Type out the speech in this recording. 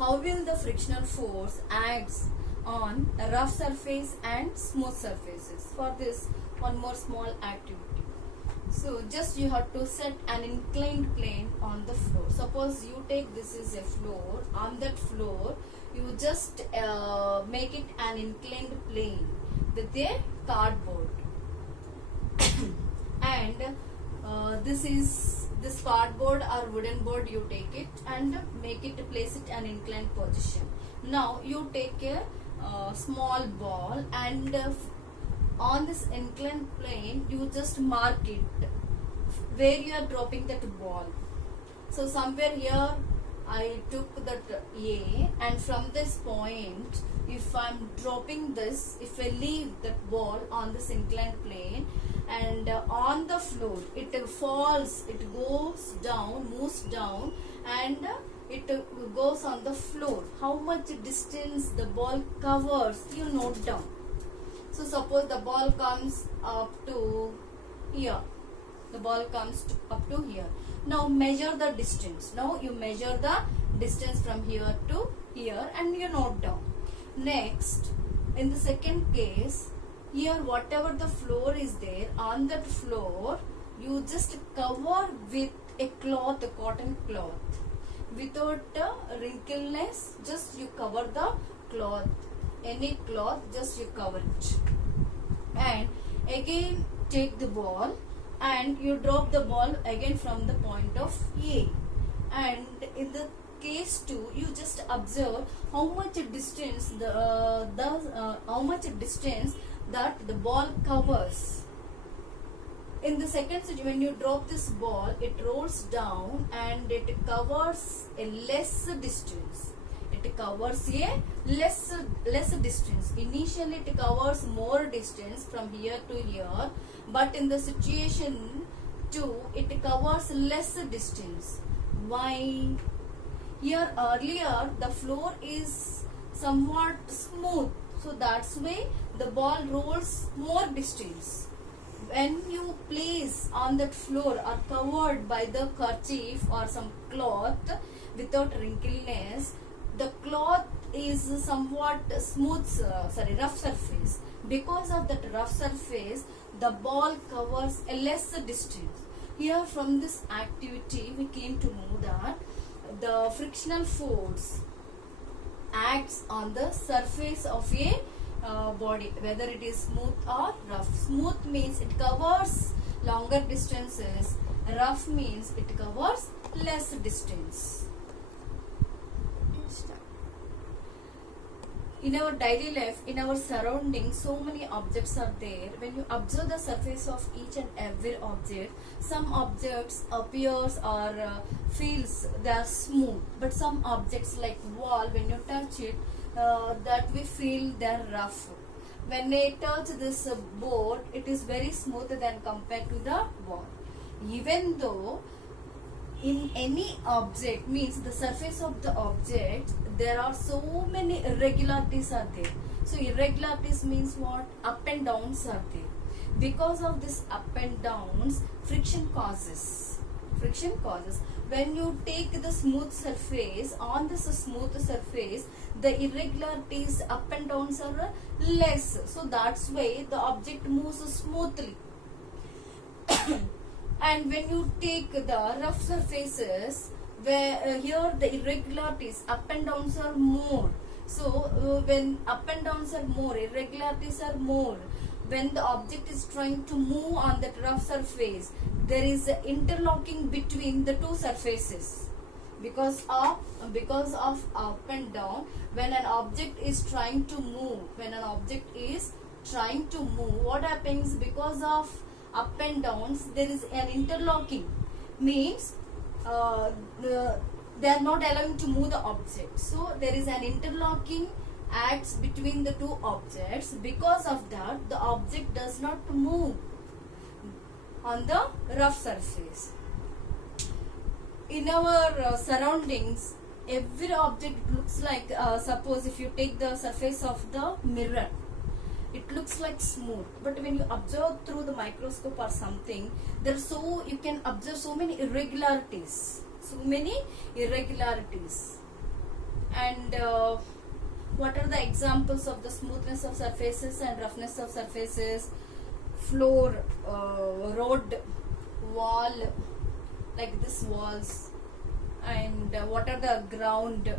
how will the frictional force acts on a rough surface and smooth surfaces. For this, one more small activity. So just you have to set an inclined plane on the floor. Suppose you take this is a floor. On that floor, you just make it an inclined plane with a cardboard. And this cardboard or wooden board, you take it and make it, place it an inclined position. Now you take a small ball and on this inclined plane you just mark it where you are dropping that ball. So somewhere here I took that A, and from this point, if I'm dropping this, if I leave that ball on this inclined plane and on the floor, it falls, it goes down, moves down, and it goes on the floor. How much distance the ball covers, you note down. So suppose the ball comes up to here. The ball comes up to here. Now measure the distance. Now you measure the distance from here to here and you note down. Next, in the second case, here whatever the floor is there, on that floor, you just cover with a cloth, a cotton cloth. Without wrinkleness, just you cover the cloth. Any cloth, just you cover it. And again take the ball and you drop the ball again from the point of A. And in the case 2, you just observe how much distance that the ball covers. In the second situation, when you drop this ball, it rolls down and it covers a less distance. It covers a less distance. Initially, it covers more distance from here to here, but in the situation 2, it covers less distance. Why? Here earlier, the floor is somewhat smooth, so that's why the ball rolls more distance. When you place on that floor or covered by the kerchief or some cloth without wrinkleness, the cloth is somewhat smooth, rough surface. Because of that rough surface, the ball covers a less distance. Here from this activity, we came to know that the frictional force acts on the surface of a body, whether it is smooth or rough. Smooth means it covers longer distances. Rough means it covers less distance. In our daily life, in our surroundings, so many objects are there. When you observe the surface of each and every object, some objects appears or feels they are smooth, but some objects like wall, when you touch it, that we feel they are rough. When I touch this board, it is very smooth than compared to the wall. Even though in any object, means the surface of the object, there are so many irregularities are there. So irregularities means what? Up and downs are there. Because of this up and downs, friction causes. Friction causes. When you take the smooth surface, on this smooth surface, the irregularities up and downs are less. So that's why the object moves smoothly. And when you take the rough surfaces, where here the irregularities up and downs are more. So when up and downs are more, irregularities are more. When the object is trying to move on that rough surface, there is interlocking between the two surfaces. Because of up and down, when an object is trying to move, what happens? Because of up and downs, there is an interlocking. Means they are not allowing to move the object. So there is an interlocking acts between the two objects. Because of that, the object does not move on the rough surface. In our surroundings, every object looks like, suppose if you take the surface of the mirror, it looks like smooth, but when you observe through the microscope or something, you can observe so many irregularities. And And what are the examples of the smoothness of surfaces and roughness of surfaces? Floor, road, wall, like this walls. And what are the ground?